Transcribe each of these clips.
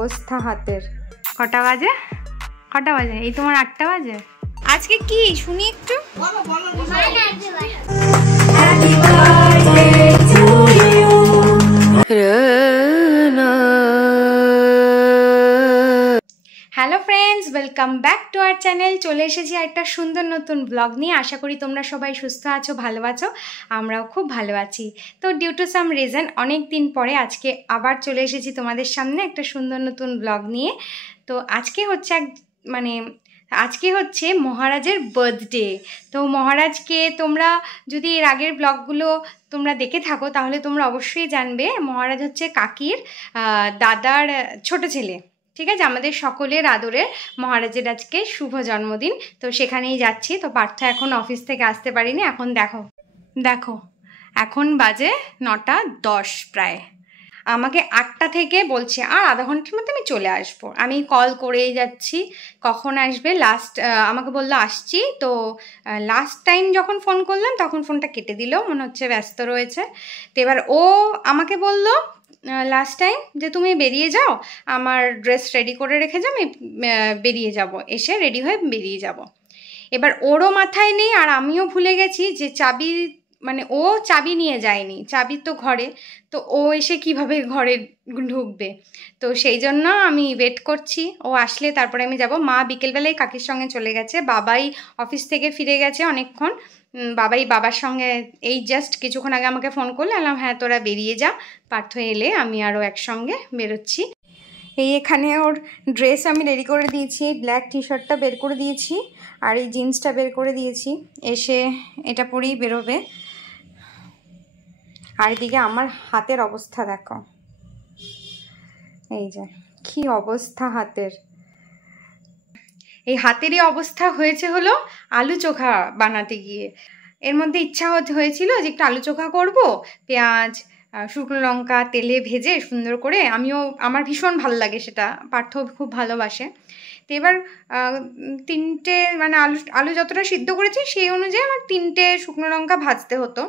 অবস্থা হাতের। কটা বাজে? এই তোমার 8টা বাজে। আজকে কি শুনি একটু। Hello friends, welcome back to our channel. চলে এসেছি একটা সুন্দর নতুন ব্লগ নিয়ে। আশা করি তোমরা সবাই সুস্থ আছো, ভালো আছো। আমরাও খুব ভালো আছি। তো ডিউ টু সাম রিজন অনেক দিন পরে আজকে আবার চলে এসেছি তোমাদের সামনে একটা সুন্দর নতুন ব্লগ নিয়ে। তো আজকে হচ্ছে মহারাজের বার্থডে। তো মহারাজকে তোমরা যদি এর আগের ব্লগগুলো তোমরা দেখে থাকো তাহলে তোমরা অবশ্যই জানবে মহারাজ হচ্ছে কাকির দাদার ছোট ছেলে। ঠিক আছে, আমাদের সকলের আদরের মহারাজের আজকে শুভ জন্মদিন। তো সেখানেই যাচ্ছি। তো পার্থ এখন অফিস থেকে আসতে পারিনি। এখন দেখো এখন বাজে 9:10 প্রায়। আমাকে 8টা থেকে বলছে আর আধা ঘন্টার মধ্যে আমি চলে আসবো। আমি কল করেই যাচ্ছি কখন আসবে। আমাকে বললো আসছি। তো লাস্ট টাইম যখন ফোন করলাম তখন ফোনটা কেটে দিল, মনে হচ্ছে ব্যস্ত রয়েছে। তো এবার ও আমাকে বললো লাস্ট টাইম যে তুমি বেরিয়ে যাও, আমার ড্রেস রেডি করে রেখে যাও, আমি বেরিয়ে যাব, এসে রেডি হয়ে বেরিয়ে যাব। এবার ওরও মাথায় নেই আর আমিও ভুলে গেছি যে ও চাবি নিয়ে যায়নি, চাবি তো ঘরে। তো ও এসে কিভাবে ঘরে ঢুকবে? তো সেই জন্য আমি ওয়েট করছি, ও আসলে তারপরে আমি যাব। মা বিকেলবেলায় কাকির সঙ্গে চলে গেছে, বাবাই অফিস থেকে ফিরে গেছে অনেকক্ষণ। বাবার সঙ্গে এই জাস্ট কিছুক্ষণ আগে আমাকে ফোন করলে, বললাম হ্যাঁ তোরা বেরিয়ে যা, পার্থ এলে আমি আরও একসঙ্গে বেরোচ্ছি। এখানে ওর ড্রেস আমি রেডি করে দিয়েছি, ব্ল্যাক টি শার্টটা বের করে দিয়েছি আর এই জিন্সটা বের করে দিয়েছি। এসে এটা পরেই বেরোবে। আর এদিকে আমার হাতের অবস্থা দেখো, এই যে কি অবস্থা হাতের। এই হাতেরই অবস্থা হয়েছে হলো আলু চোখা বানাতে গিয়ে। এর মধ্যে ইচ্ছা হয়েছিল যে একটু আলু চোখা করব, পেঁয়াজ শুকনো লঙ্কা তেলে ভেজে সুন্দর করে। আমার ভীষণ ভালো লাগে সেটা, পার্থ খুব ভালোবাসে। তো এবার 3টে আলু যতটা সিদ্ধ করেছি সেই অনুযায়ী আমার 3টে শুকনো লঙ্কা ভাজতে হতো।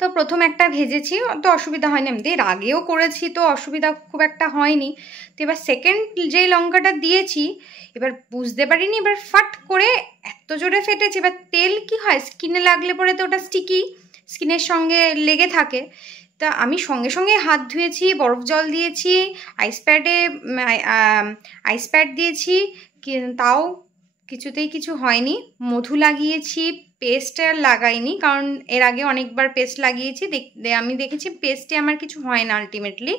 তো প্রথম একটা ভেজেছি, তো অসুবিধা হয়নি, এমনি এর আগেও করেছি তো অসুবিধা খুব একটা হয়নি। তো এবার সেকেন্ড যেই লঙ্কাটা দিয়েছি, এবার বুঝতে পারিনি, এবার ফাট করে এত জোরে ফেটেছে। এবার তেল কি হয়, স্কিনে লাগলে পরে তো ওটা স্কিনের সঙ্গে লেগে থাকে। তা আমি সঙ্গে সঙ্গে হাত ধুয়েছি, বরফ জল দিয়েছি, আইস প্যাড দিয়েছি, তাও কিছুতেই কিছু হয়নি। মধু লাগিয়েছি, পেস্ট আর লাগাইনি, কারণ এর আগে অনেকবার পেস্ট লাগিয়েছি, আমি দেখেছি পেস্টে আমার কিছু হয় না আলটিমেটলি।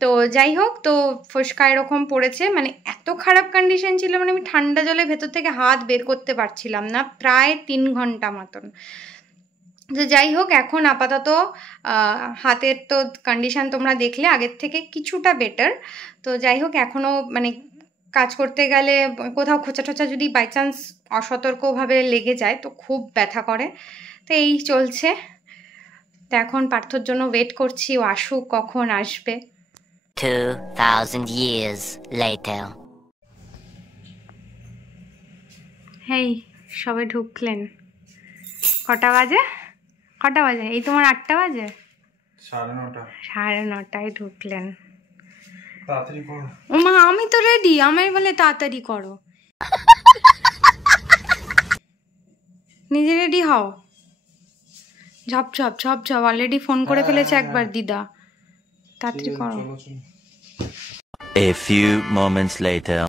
তো যাই হোক, তো ফোসকা এরকম পড়েছে, এত খারাপ কন্ডিশন ছিল, আমি ঠান্ডা জলে ভেতর থেকে হাত বের করতে পারছিলাম না প্রায় 3 ঘন্টা মতন। তো যাই হোক, এখন আপাতত হাতের তো কন্ডিশন তোমরা দেখলে, আগের থেকে কিছুটা বেটার। তো যাই হোক, এখনও কাজ করতে গেলে কোথাও খোঁচা টোচা যদি বাই চান্স অসতর্কভাবে লেগে যায় তো খুব ব্যথা করে। তো এই চলছে। তো এখন পার্থর জন্য ওয়েট করছি, ও আসুক, কখন আসবে। 2000 years later. হেই, সবে ঢুকলেন। কটা বাজে? এই তোমার 8টা বাজে? 9:30 ঢুকলেন। ও মা, আমি তো রেডি, আমায় বলে তাড়াতাড়ি করো। নিজে রেডি হও, ঝপ অলরেডি ফোন করে ফেলেছে একবার দিদা, তাড়াতাড়ি করো। A few moments later.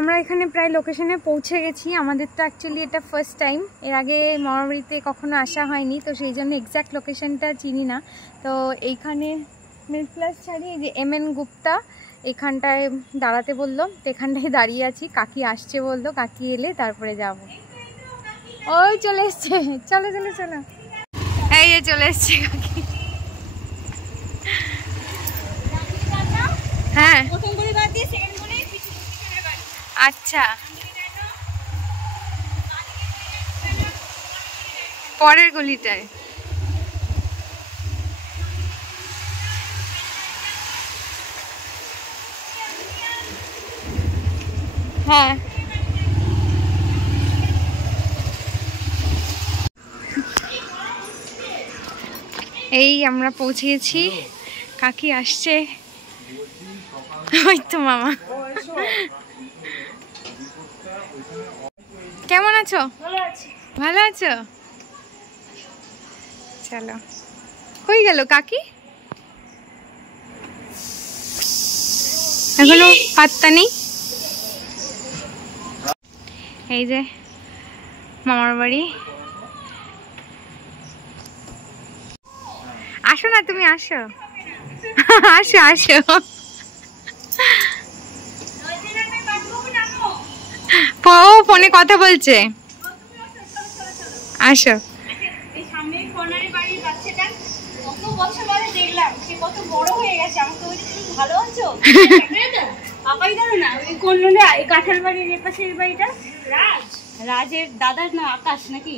আমরা এখানে প্রায় লোকেশনে পৌঁছে গেছি। আমাদের তো অ্যাকচুয়ালি এটা ফার্স্ট টাইম, এর আগে মামাবাড়িতে কখনো আসা হয়নি, তো সেই জন্য এক্স্যাক্ট লোকেশনটা চিনি না। তো এইখানে মিল্ক প্লাস ছাড়িয়ে যে MN গুপ্তা, এখানটায় দাঁড়াতে বললো, তো এখানটায় দাঁড়িয়ে আছি। কাকি আসছে বললো, কাকি এলে তারপরে যাব। ওই চলে এসছে, চলো, এই যে চলে এসছে কাকি। হ্যাঁ আচ্ছা, পরের গলিটায়। হ্যাঁ এই আমরা পৌঁছে গেছি, কাকি আসছে। ওই তো মামা। কেমন আছো? ভালো আছো? চলো। হয়ে গেল কাকি, এখনো পাত্তা নেই। এই যে মামার বাড়ি। আসো না তুমি, আসো আসো আসো। ও ফোনে কথা বলছে, আসো। কাঁঠাল বাড়ির এপাশের বাড়িটা রাজের দাদার না আকাশ নাকি?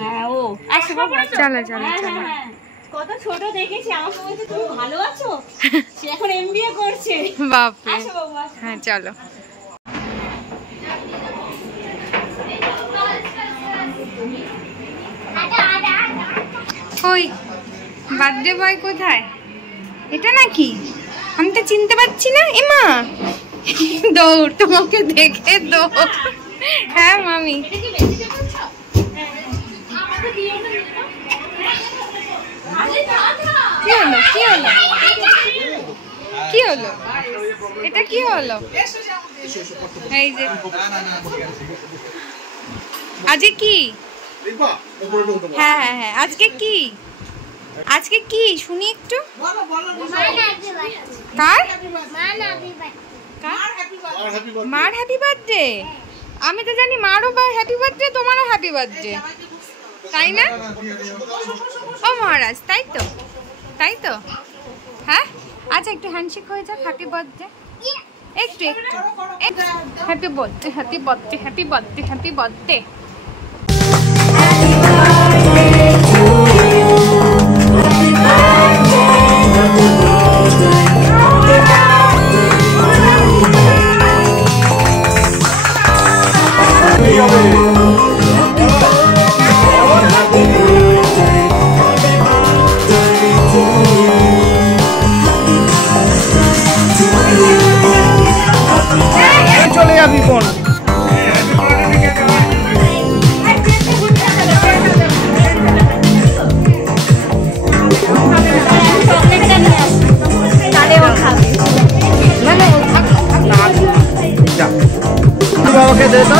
হ্যাঁ ও আসো বাবা, চলো চলো চলো। কত ছোট দেখেছি, আমাকে বলছে তুমি ভালো আছো, সে এখন এমবিএ করছে। বাপরে, আসো বাবা। হ্যাঁ চলো। ওই বার্থডে বয় কোথায়? এটা নাকি? আমি তো চিনতে পারছি না। এমা দৌড়, তোমাকে দেখে দৌড়। হ্যাঁ মামি। কি হলো কি হলো কি হলো? এটা কি হলো? এই যে আজকে কি? হ্যাঁ হ্যাঁ হ্যাঁ, আজকে কি? আজকে কি শুনি একটু। কার? মার হ্যাপি বার্থডে। আমি তো জানি মারও হ্যাপি বার্থডে, তোমারও হ্যাপি বার্থডে, তাই না? ও মহারাজ, তাই তো তাই তো। হ্যাঁ আচ্ছা, একটু হ্যান্ডশেক হয়ে যাক। হ্যাপি বার্থডে একটু একটু। Happy birthday happy birthday happy birthday happy birthday. চলে যাবি কোন? বাবাকে দে তো।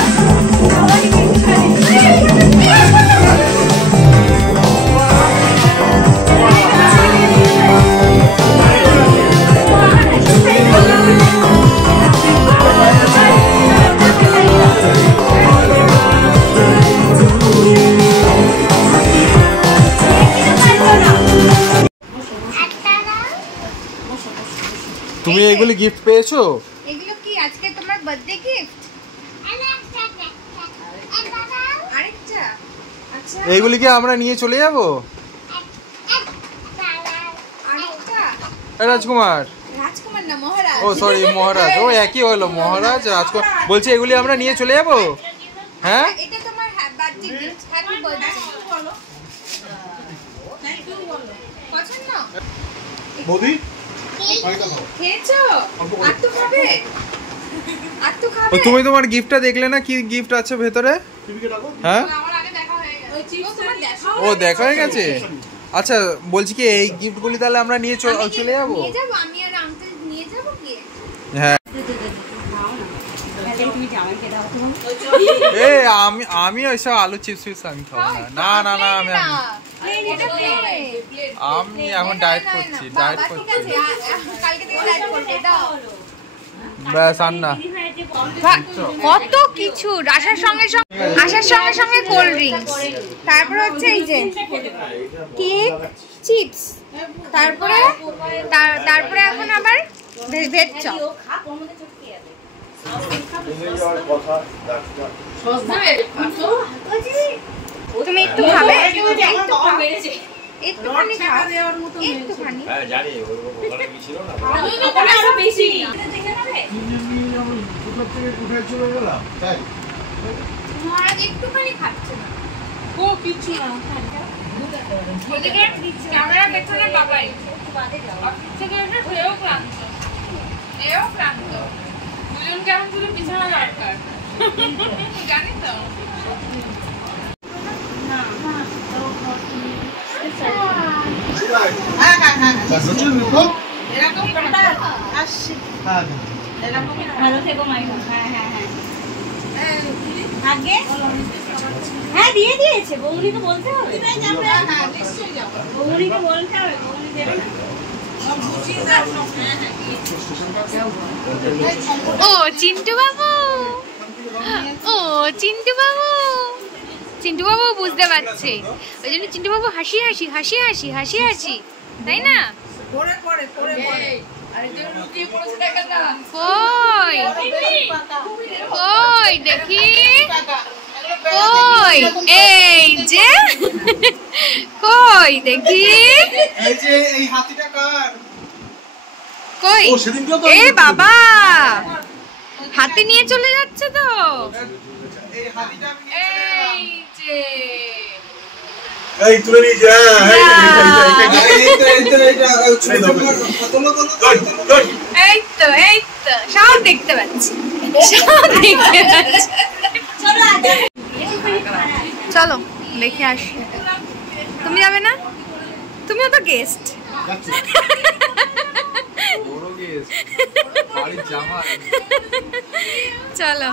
তুমি এগুলি গিফট পেয়েছো? এগুলো কি আজকে তোমার বার্থডে গিফট? আরেকটা? আচ্ছা এইগুলি কি আমরা নিয়ে চলে যাব? আরেকটা? রাজকুমার, রাজকুমার না মহারাজ। ও সরি মহারাজ, ও একই হলো মহারাজ রাজকুমার। বলছি এগুলি আমরা নিয়ে চলে যাব? হ্যাঁ এটা তোমার বার্থডে গিফট, হ্যাপি বার্থডে। পছন্দ? বৌদি খেয়েছো? আর তো খাবে? আর তো খাবে? ও তুমি তোমার গিফটটা দেখলে না, কি গিফট আছে ভেতরে? হ্যাঁ আমার আগে দেখা হয়ে গেছে। ওই চিপস তোমার দেখা ও দেখা হয়ে গেছে। আচ্ছা বলছি কি এই গিফটগুলি তাহলে আমরা নিয়ে চলে যাব? নিয়ে যাব, আমি আর আঙ্কেল নিয়ে যাব কি? হ্যাঁ তুমি জামাইকে দাও তো। এ আমি ওইসব আলু চিপস আমি খাবো না। না না না আমি এখন ডায়েট করছি, ডায়েট করছি। কালকে থেকে ডায়েট করবে, দাও। ব্যাস আর না। কত কিছু আসার সঙ্গে সঙ্গে কোল্ড ড্রিঙ্কস, তারপরে হচ্ছে এই যে কেক, চিপস, তারপরে এখন আবার ভেজ চপ। তুমি একটু খাবে? একটুখানি খাও, একটুখানি। আরো বেশি। মহারাজ একটুখানি খাচ্ছে না। ও কিচ্ছু না। ওদিকে ক্যামেরা পেছনে বাবাই। এও ক্লান্ত দুজন কেমন শুধু বিছানা দরকার জানি তো ভালো থেকো মাইকা। হ্যাঁ হ্যাঁ হ্যাঁ আগে হ্যাঁ দিয়ে দিয়েছে। বৌনিকে বলতে হবে। বৌনিকে বলতে হবে। বৌনি দেবে না। ও চিন্টু বাবু, ও চিন্টু বাবু, চিন্টু বাবু বুঝতে পারছে, ওই জন্য চিন্টু বাবু হাসি হাসি হাসি হাসি হাসি হাসি, তাই না? কই কই দেখি, কই এই যে, কই দেখি, এই যে এই হাতিটা কার? কই ও সেদিনকেও তো এ বাবা হাতে নিয়ে চলে যাচ্ছে তো, এই হাতিটা আমি নিয়ে এই যে এই তুলে নিয়ে যা। এই তো সব দেখতে পাচ্ছি, সব দেখতে পাচ্ছি। চলো দেখে আসি। তুমি যাবে না? তুমিও তো গেস্ট। চলো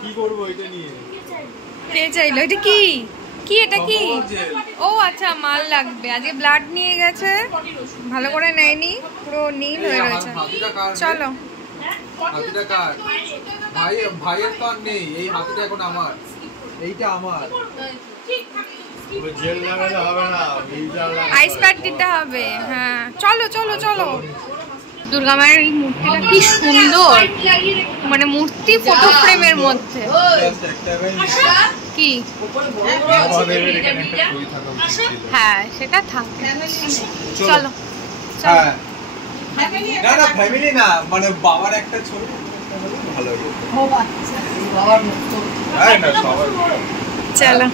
কি করবো এটা নিয়ে? কে চাইলো? এটা কি কি এটা কি? ও আচ্ছা মাল লাগবে, আজকে ব্লাড নিয়ে গেছে, ভালো করে নেয়নি, পুরো নীল হয়ে রয়েছে। চলো হাতিটা কার? ভাইয়ের তো আর নেই, এই হাতিটা এখন আমার, এইটা আমার। জেল লাগালে হবে না, আইস প্যাক দিতে হবে। হ্যাঁ চলো চলো চলো। দুর্গা মায়ের এই মূর্তিটা কি সুন্দর, মানে মূর্তি ফটো ফ্রেমের মধ্যে। কি হ্যাঁ সেটা থাকে। চলো হ্যাঁ না না ফ্যামিলি না, মানে বাবার একটা ছবি ভালো হতো। হ্যাঁ না সবার চলো।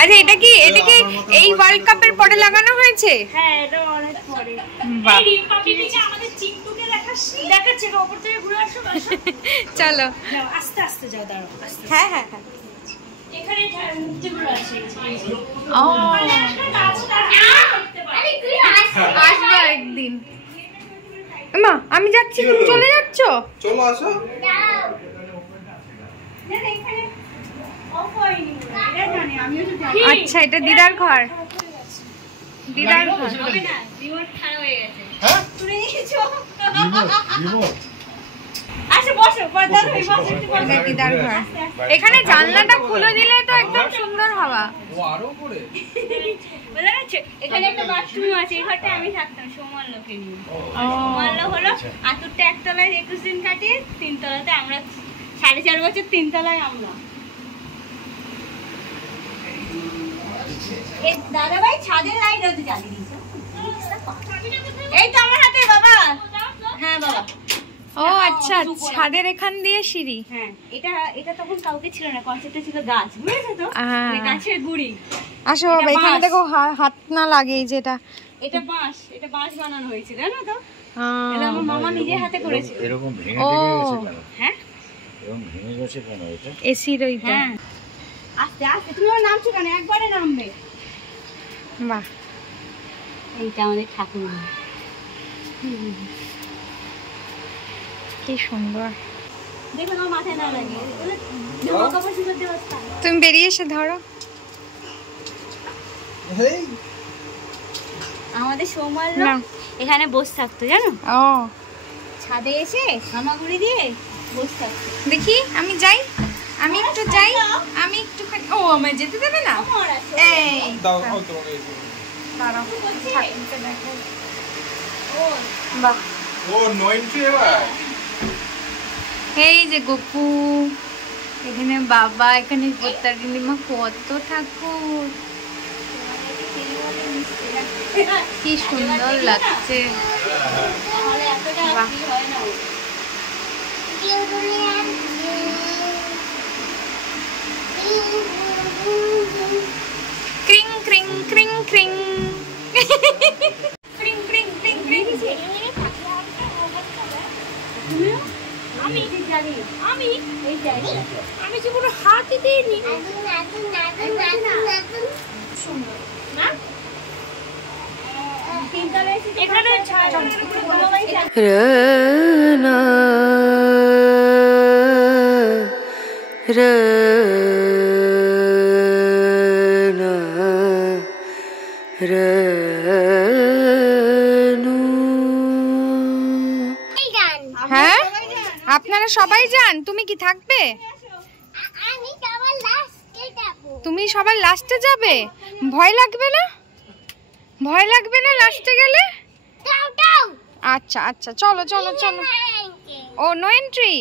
আচ্ছা এটা কি, এটা কি এই ওয়ার্ল্ড কাপের পরে লাগানো হয়েছে? হ্যাঁ এটা অনেক পরে। বাহ। এই রিপাবলিকে আমাদের চিন্টুকে দেখাচ্ছে না, উপর থেকে ঘুরে আসো। চলো যাও আস্তে আস্তে যাও, দাঁড়াও আস্তে। হ্যাঁ হ্যাঁ হ্যাঁ। এখানে মূর্তিগুলো আছে। ও আসতে পারো। আসবো একদিন। মা আমি যাচ্ছি, তুমি চলে যাচ্ছ? চলো আসো। এখানে অফ হয়নি, এটা জানি, আমিও তো জানি। আচ্ছা এটা দিদার ঘর, দিদার ঘর। হবে না, রিমোট খারাপ হয়ে গেছে। হ্যাঁ? তুলে নিয়েছো? রিমোট আচ্ছা বসো, দাদা এই বসো একটু বসো। এটা দিদার ঘর। এখানে জানলাটা খুলে দিলে তো একদম সুন্দর হাওয়া। ও আরো পরে বুঝতে পারছো? এখানে একটা বাথরুম আছে, এই ঘরটা আমি থাকতাম সোমাল্যকে নিয়ে। সোমাল্য হলো আতুরটা একতলায় 21 দিন কাটিয়ে, 3 তলাতে আমরা 4.5 বছর 3 তলায় আমরা। এই দাদা ভাই ছাদের লাইট হতে জ্বালিয়ে দিয়েছে। এই তো আমার হাতে বাবা। হ্যাঁ বাবা। ও আচ্ছা ছাদের এখান দিয়ে সিঁড়ি। হ্যাঁ এটা তখন কাউকে ছিল না, কনসেপ্টটা ছিল গাছ, বুঝেছো তো? মানে গাছের গুড়ি। আসো বাবা, এখানে দেখো হাত না লাগে, এই যেটা এটা বাঁশ বানানো হয়েছিল, জানো তো? এটা আমার মামা নিজের হাতে করেছিল। এরকম ভেঙে ও গেছে কেন? হ্যাঁ এরকম ভেঙে গেছে কেন এটা? এসির ওইটা। হ্যাঁ আস্তে আস্তে, তুমি ওর নামছো কেন? একবারে নামবে। বাহ এইটা আমাদের ঠাকুর। কি সুন্দর। দেখো তোমার মাথায় না লাগে, জামা কাপড় শুকাতে বসতা। তুমি বেরিয়ে এসে ধরো। এই আমাদের সৌমাল্য না। এখানে বসে থাকতো, জানো? ও ছাদে এসে হামাগুড়ি দিয়ে বসে থাকতো। দেখি আমি যাই, আমি একটু যাই, আমি একটুখানি। ও আমায় যেতে দেবে না? এই দাও ও তোমাকে এই যে। দাঁড়াও করছে? ঠাকুরকে দেখাই। ও বাহ ও 90 এবার এই যে গপু, এখানে বাবা, এখানে পোতারিনী মা, কত ঠাকুর, কি সুন্দর লাগছে। বাহ। ক্রিং ক্রিং ক্রিং ক্রিং ক্রিং ক্রিং ক্রিং ক্রিং। আমি যে পুরো হাতই দিইনি। হ্যাঁ, আপনারা সবাই যান, তুমি কি থাকবে? তুমি সবার লাস্টে যাবে? ভয় লাগবে না? ভয় লাগবে না লাস্টে গেলে? আচ্ছা আচ্ছা, চলো চলো চলো। ও, নো এন্ট্রি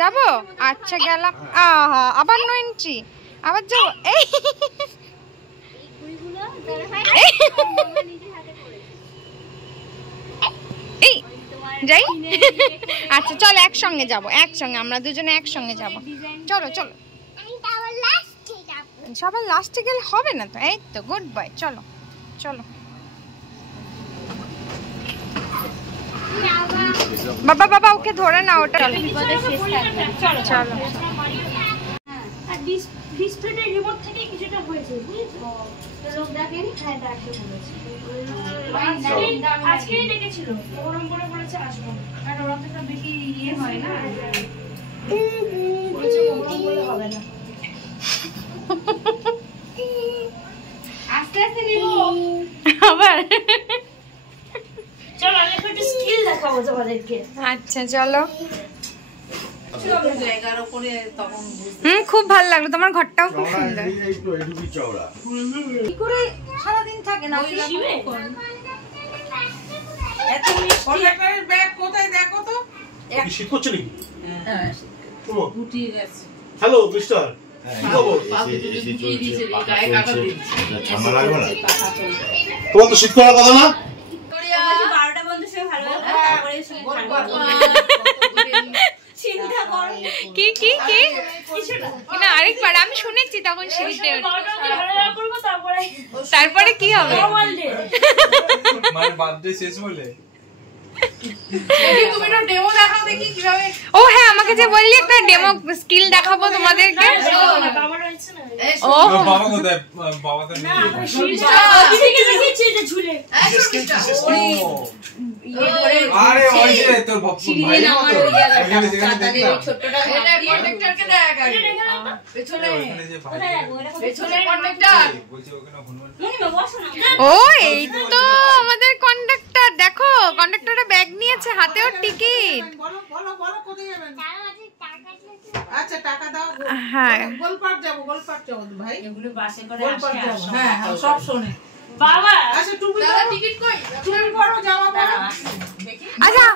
যাবো? আচ্ছা গেলাম। আহা, আবার নো এন্ট্রি, আবার যাবো। এই যাই। আচ্ছা চলো, একসঙ্গে যাবো, একসঙ্গে আমরা দুজনে একসঙ্গে যাবো। চলো চলো। সবার লাস্টে গেলে হবে না তো। এই তো, গুড বাই, চলো চলো। বাবা বাবা, ওকে ধরে না, ওটা চলো। ডিসপ্লেতে রিমোট থেকে কিছুটা হয়েছে, বুঝছো? তো লোক দেখেনি, হ্যাঁ ডাকতে বলেছে। আজকেই ডেকেছিল, ওরম করে বলেছে আসবো, কারণ ওরা তো বেশি ইয়ে হয় না, বলেছে ওরম বলে হবে না। আস্তে আস্তে নিবো আবার। চলো, আমি একটু স্কিল দেখাবো তোমাদেরকে। আচ্ছা চলো। খুব ভালো লাগলো, তোমার ঘরটাও খুব সুন্দর। কি করে সারাদিন থাকে না? হ্যালো মিস্টার, তোমার তো শীত করার কথা না? 12টা বন্ধুর সঙ্গে ভালো চিন্তা কর। কি কি কি না, আরেকবার আমি শুনেছি তখন সিঁড়িতে। তারপরে কি হবে? মানে বার্থডে শেষ বলে ও হ্যাঁ, আমাকে যে বললি একটা ডেমো স্কিল দেখাবো তোমাদেরকে। ও বাবা কোথায়? বাবা তো নেই। আরে ওই যে তোর ভাই না তো, এখানে যেখানে দেখলাম ছোটটা কন্ডাক্টরকে দেখ আগে পেছনে, ওখানে যে ভাই পেছনে কন্ডাক্টর বলছে, ওখানে হনুমান। ও, এই তো আমাদের কন্ডাক্টর। দেখো, কন্ডাক্টরটা ব্যাগ নিয়েছে, হাতে ওর টিকিট। বলো বলো বলো, কোথায় যাবেন? আচ্ছা টাকা দাও। হ্যাঁ, গোলপাড় যাবো, গোলপাড় যাবো ভাই। এগুলো বাসে করে গোলপাড় আসে। যাবো। হ্যাঁ হ্যাঁ, সব শোনে বাবা। আচ্ছা টুপি দাও, টিকিট কই? টুপি পরো, জামা পরো। আচ্ছা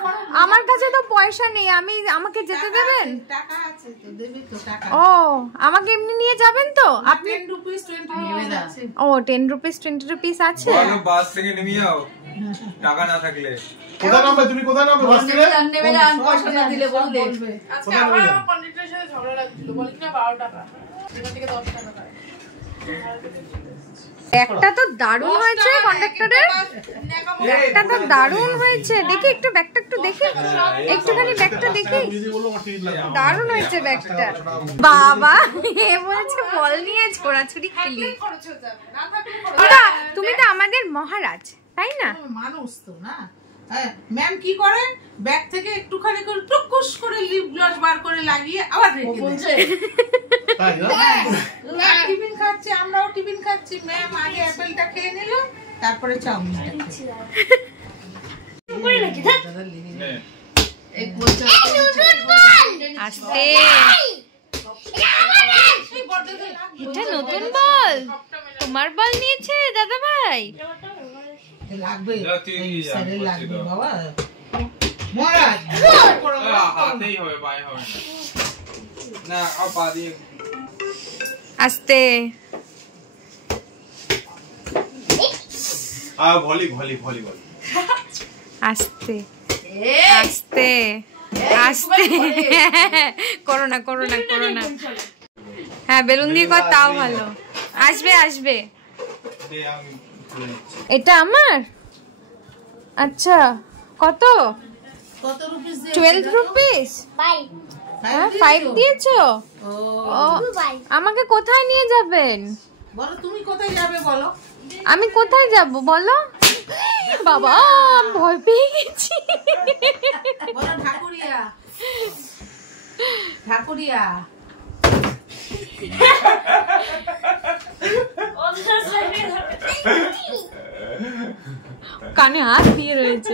আমার কাছে তো পয়সা নেই, আমাকে যেতে দেবেন? টাকা আছে তো, দেবে তো টাকা। ও, আমাকে এমনি নিয়ে যাবেন তো আপনি? 10 রুপিস 20 রুপিস আছে। ও, 10 রুপিস 20 রুপিস আছে। বলো বাস থেকে নেমে যাও টাকা না থাকলে। কোথায় নামবে তুমি? কোথায় নামবে বাস থেকে? নেবে না, পয়সা না দিলে বলবে। আজকে আমার কন্ডাক্টরের সাথে ঝগড়া লাগছিল, বলে কিনা 12 টাকা, এখান থেকে 10 টাকা দেয়। ব্যাগটা তো দারুণ হয়েছে কন্ডাক্টরের, ব্যাগটা তো দারুণ হয়েছে। দেখি একটু ব্যাগটা, একটু দেখি একটুখানি ব্যাগটা দেখি। দারুণ হয়েছে ব্যাগটা। বাবা, এ বলছে বল নিয়ে ছোড়াছুড়ি খেলি। তুমি তো আমাদের মহারাজ, তাই না? মানুষ তো না। ম্যাম কি করেন, ব্যাগ থেকে একটুখানি করে টুকুস করে লিপ গ্লস বার করে লাগিয়ে আবার রেখে দেন। টিফিন খাচ্ছি, আমরাও টিফিন খাচ্ছি। ম্যাম আগে অ্যাপেলটা খেয়ে নিল, তারপরে চাউমিনটা আস্তে, এটা নতুন বল, তোমার বল নিয়েছে দাদা ভাই। লাগবে, লাগবে বাবা। মহারাজ হাতেই হবে, পায়ে হবে না। আর পা দিয়ে আস্তে ভলিবল আস্তে আস্তে আস্তে করো না। হ্যাঁ বেলুন দিয়ে কর, তাও ভালো। আসবে এটা আমার। আচ্ছা কত? 12 রুপিস। 5 দিয়েছো? আমাকে কোথায় নিয়ে যাবেন? বলো তুমি কোথায় যাবে বলো। আমি কোথায় যাব বলো? বাবা ভয় পেয়ে গেছি। বলো ঠাকুরিয়া। কানে হাত দিয়ে রয়েছে।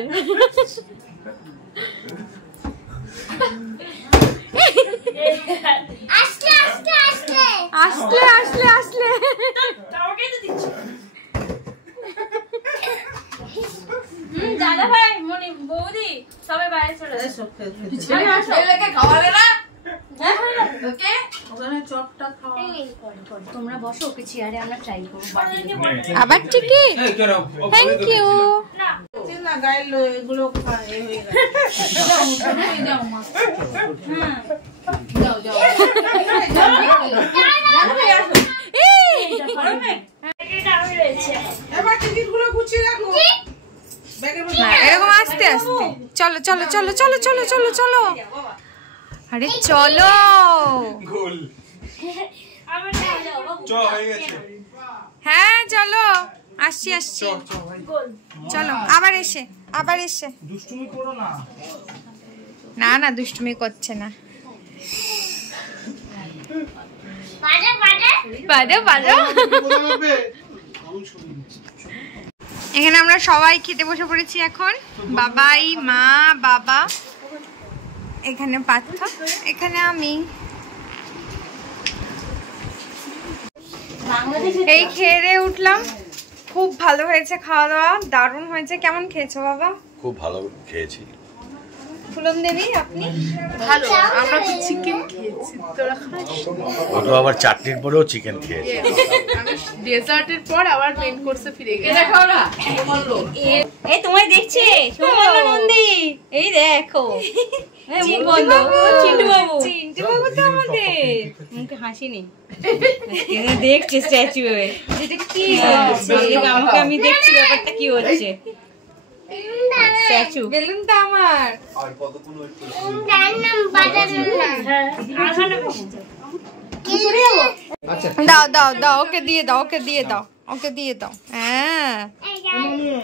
আসলে দাদা ভাই মনি বৌদি সবাই বাইরে চলে এসো। খাওয়ালে না ওকে? ওখানে চপটা খাওয়া। তোমরা বসো, ওকে চেয়ারে আমরা ট্রাই করবো। আবার টিকিট, থ্যাংক ইউ। না গাইল এগুলো হয়ে গেছে। যাও এবার টিকিটগুলো গুছিয়ে রাখো ব্যাগের মধ্যে। এরকম আস্তে চলো। আরে চলো। গোল হয়ে গেছে। হ্যাঁ চলো, আসছি চলো। আবার এসে দুষ্টুমি করো না। না দুষ্টুমি করছে না। বাজো। এখানে আমরা সবাই খেতে বসে পড়েছি এখন। বাবাই, মা, বাবা, এখানে পার্থ, এখানে আমি। এই খেয়ে দিয়ে উঠলাম। খুব ভালো হয়েছে খাওয়া দাওয়া, দারুণ হয়েছে। কেমন খেয়েছো বাবা? খুব ভালো খেয়েছি। ফুলন দেবী আপনি? ভালো, আমরা তো চিকেন খেয়েছি, তোরা খাস? ওটা আবার চাটনির পরেও চিকেন খেয়েছি। আমি ডেজার্টের পর আবার মেইন কোর্সে ফিরে গেছি। এটা খাও না এই তোমায় দেখছে সুমন নন্দী, এই দেখো চিন্টু বাবু তো আমাদের মুখে হাসি নেই, দেখছে স্ট্যাচু। যেটা কি আমাকে আমি দেখছি ব্যাপারটা কি হচ্ছে। স্ট্যাচু বেলুনটা আমার। দাও ওকে দিয়ে দাও। হ্যাঁ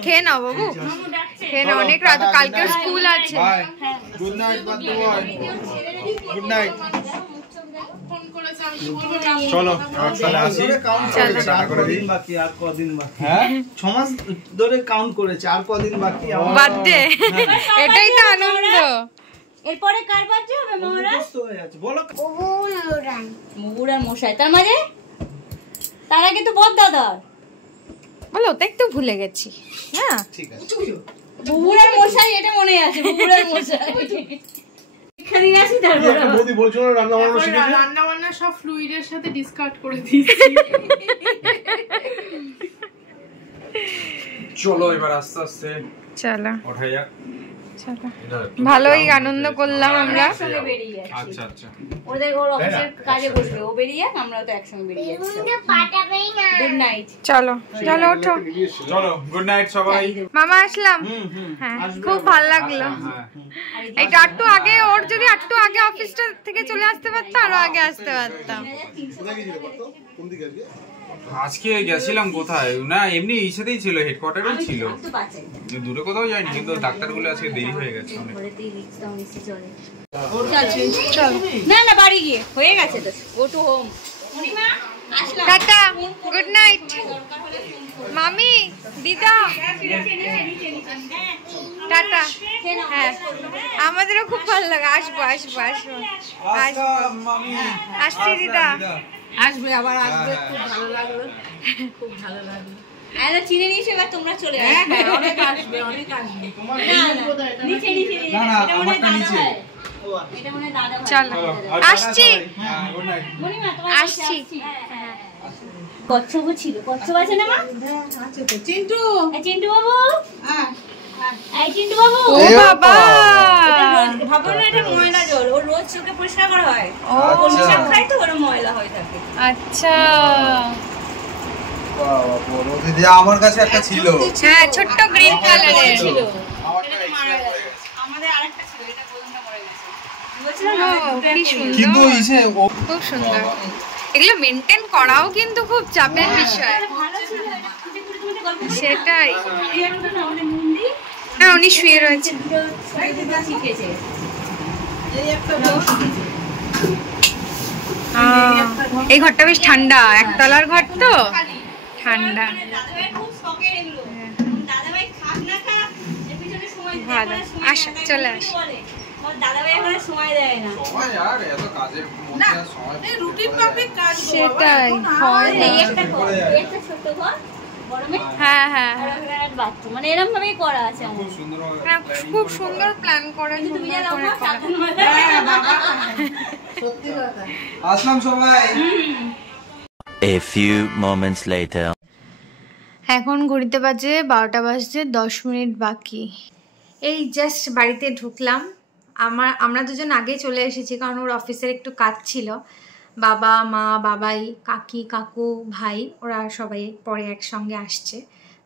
খেয়ে নাও বাবু, খেয়ে নাও। অনেক রাত, কালকে স্কুল আছে। Good night good night. চলো তাহলে আসি। বাকি আর কদিন বাকি? হ্যাঁ 6 মাস ধরে কাউন্ট করেছে, আর কদিন বাকি? বার্থডে, এটাই তো আনন্দ। এরপরে কার বার্থডে হবে মহারাজ? হয়ে আছে বলো। মুগুরার মশাই, তার মানে তার আগে তো বদ দাদার বলো তো, একটু ভুলে গেছি। হ্যাঁ ঠিক আছে। মুগুরার মশাই, এটা মনে আছে মুগুরার মশাই। এখানে আসি তারপর বৌদি বলছো না রান্না বান্না শিখেছে? রান্না বান্না সব ফ্লুইডের সাথে ডিসকার্ড করে দিয়েছি। চলো এবার আস্তে আস্তে চলো ওঠা যাক। ভালোই আনন্দ করলাম আমরা। একসঙ্গে বেরিয়ে যাচ্ছি। আচ্ছা ওর অফিসের কাজে বসবে, ও বেরিয়ে যাক, আমরাও তো একসঙ্গে বেরিয়ে যাচ্ছি। Good night. চলো ওঠো। চলো গুড নাইট সবাই। মামা আসলাম। হ্যাঁ খুব ভালো লাগলো। এইটা একটু আগে, ওর যদি একটু আগে অফিসটা থেকে চলে আসতে পারতো, আরো আগে আসতে পারতাম। আজকে গেছিলাম কোথায় না, এমনি এই সাথেই ছিল, হেডকোয়ার্টারেই ছিল, দূরে কোথাও যাইনি। কিন্তু ডাক্তারগুলো আজকে দেরি হয়ে গেছে অনেক। না বাড়ি গিয়ে হয়ে গেছে তো, go to home. Tata, good night মামি, দিদা, টাটা। হ্যাঁ আমাদেরও খুব ভালো লাগে। আসবো আসছি দিদা। আসবে আবার আসবে, খুব ভালো লাগলো। আরে চিনে নিয়েছে, এবার তোমরা চলে হ্যাঁ আসবে। হ্যাঁ, অনেক আসবে অনেক আসবে। তোমার না, না, নিচে নিচে না, না, এটা মনে হয় আমারটা দাদা নিচে। ভাই। এটা মনে হয় দাদা ভাই। চলো আসছি। হ্যাঁ গুড নাইট। মণিমা, তোমার আসছি। হ্যাঁ। কচ্ছপও ছিল, কচ্ছপ আছে না মা? হ্যাঁ, আছে তো। চিন্টু এই চিন্টু বাবু, হ্যাঁ এই চিন্টু বাবু, ও বাবা, ভাবো না এটা ময়লা জল, ও রোজ চোখে পরিষ্কার করা হয়। ও কলমি শাক খাই তো, ওর ময়লা হয়ে থাকে। আচ্ছা। বাবা, বড় দিদি আমার কাছে একটা ছিল। হ্যাঁ, ছোট্ট গ্রিন কালারের ছিল। আমারটা এটা মারা extra গেছে। হয়ে গেছে। আমাদের আরেকটা ছিল, এটা গোলটা মরে গেছে। বলছিলাম না, ও, দুটো কি একই। সুন্দর। কিন্তু ইসে খুব সুন্দর। এগুলো মেনটেন করাও কিন্তু খুব চাপের বিষয়। ভালো ছিল, এটা খুঁজে খুঁজে তোমাদের গল্প বলি। সেটাই। এই একটা না, আমাদের মুন্ডি, না, উনি শুয়ে রয়েছে। দুটো দুটো শিখেছে। এই একটা বউ শিখেছে। এই ঘরটা বেশ ঠান্ডা, একতলার ঘর তো ঠান্ডা। মানে দাদাভাই খুব শখের এগুলো। দাদাভাই খাক না খাক, এর পিছনে সময় দিতে ভালো। পারে, সময় আসো, দেয় না, চলে কিন্তু আসো। বলে, আমার দাদাভাই এখন আর সময় দেয় না। সময় আর এত কাজের মধ্যে আর সময় এই রুটিন মাফিক কাজ গো বাবা, সেটাই, এখন আর হয় না। এই একটা ঘর, এই একটা ছোট্ট ঘর, বড় মেয়ে, হ্যাঁ হ্যাঁ আর ওখানে একটা বাথরুম, মানে এরকম ভাবেই করা আছে আমার। খুব সুন্দর হ্যাঁ, খুব সুন্দর প্ল্যান করে, কিন্তু তুমি যা সুন্দর করে লম্বা, করা। চাদর মাথা। হ্যাঁ, বাবা, সত্যি কথা। আসলাম সবাই। A few moments later. এখন ঘড়িতে বাজে 12টা বাজতে 10 মিনিট বাকি। এই জাস্ট বাড়িতে ঢুকলাম। আমরা দুজন আগে চলে এসেছি, কারণ ওর অফিসের একটু কাজ ছিল। বাবা মা বাবাই, কাকি কাকু ভাই, ওরা সবাই পরে একসঙ্গে আসছে।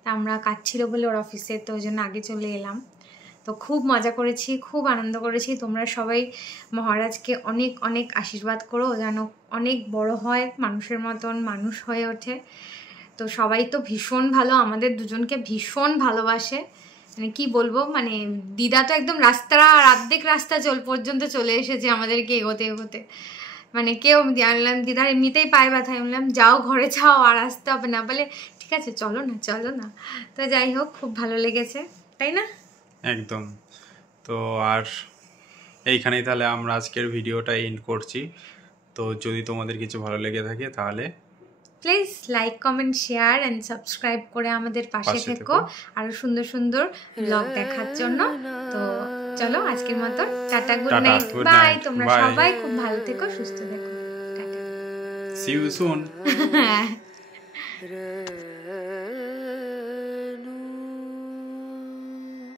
তা আমরা কাজ ছিল বলে ওর অফিসে, তো ওই জন্য আগে চলে এলাম। তো খুব মজা করেছি, খুব আনন্দ করেছি। তোমরা সবাই মহারাজকে অনেক অনেক আশীর্বাদ করো, যেন অনেক বড় হয়, মানুষের মতন মানুষ হয়ে ওঠে। তো সবাই তো ভীষণ ভালো, আমাদের দুজনকে ভীষণ ভালোবাসে। মানে কি বলবো, মানে দিদা তো একদম অর্ধেক রাস্তা পর্যন্ত চলে এসেছে আমাদেরকে এগোতে এগোতে। মানে কেউ জানলাম দিদার এমনিতেই পায়ে ব্যথা, আমি বললাম যাও ঘরে যাও, আর আসতে হবে না। বলে ঠিক আছে চলো না চলো না। তো যাই হোক, খুব ভালো লেগেছে, তাই না? একদম। তো আর এইখানেই তাহলে আমরা আজকের ভিডিওটা এন্ড করছি। তো যদি তোমাদের কিছু ভালো লেগে থাকে তাহলে please like comment share and subscribe করে আমাদের পাশে পাশে থেকো আরো সুন্দর সুন্দর ব্লগ দেখার জন্য। তো চলো আজকের মতো tata, good tata, night, good bye. night, তোমরা bye. সবাই খুব ভালো থেকো, সুস্থ থেকো, টাটা। see you soon.